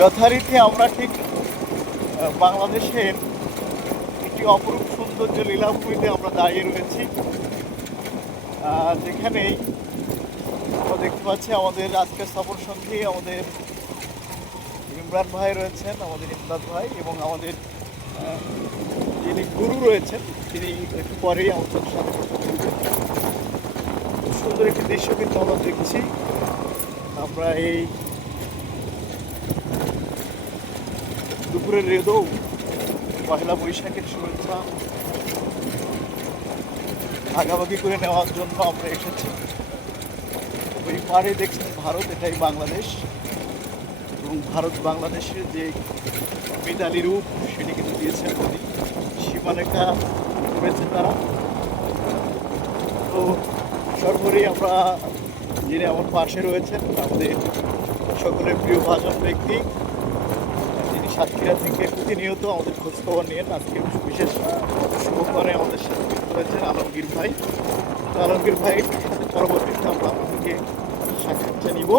যথারীতি আমরা ঠিক বাংলাদেশের একটি অপরূপ সৌন্দর্য লীলাভূমিতে আমরা দাঁড়িয়ে রয়েছি, যেখানেই আমরা দেখতে পাচ্ছি আমাদের আজকের সফর সঙ্গী আমাদের ইমরান ভাই রয়েছেন, আমাদের ইমদাদ ভাই, এবং আমাদের যিনি গুরু রয়েছেন তিনি একটু পরেই আমাদের সাথে কথা বলবেন। খুব সুন্দর একটি দৃশ্য কিন্তু আমরা দেখছি। আমরা এই দুপুরের রোদেও পয়লা বৈশাখের শুভেচ্ছা ভাগাভাগি করে নেওয়ার জন্য আমরা এসেছি। ওই পাড়ে দেখছেন ভারত, এটাই বাংলাদেশ, এবং ভারত বাংলাদেশের যে মিতালি রূপ সেটি কিন্তু দিয়েছেন মোদী। সীমারেখা করেছে তারা। তো সর্বোপরি আমরা যিনি আমার পাশে রয়েছেন আমাদের সকলের প্রিয় ভাজন ব্যক্তি, যিনি সাতক্ষীরা থেকে প্রতিনিয়ত আমাদের খোঁজখবর নিয়েন, আজকে বিশেষ শুভকারে আমাদের সাথে যুক্ত হয়েছেন আলমগীর ভাই। তো আলমগীর ভাইয়ের সাথে পরবর্তীতে আমরা আপনাদেরকে সাক্ষাৎ নিব।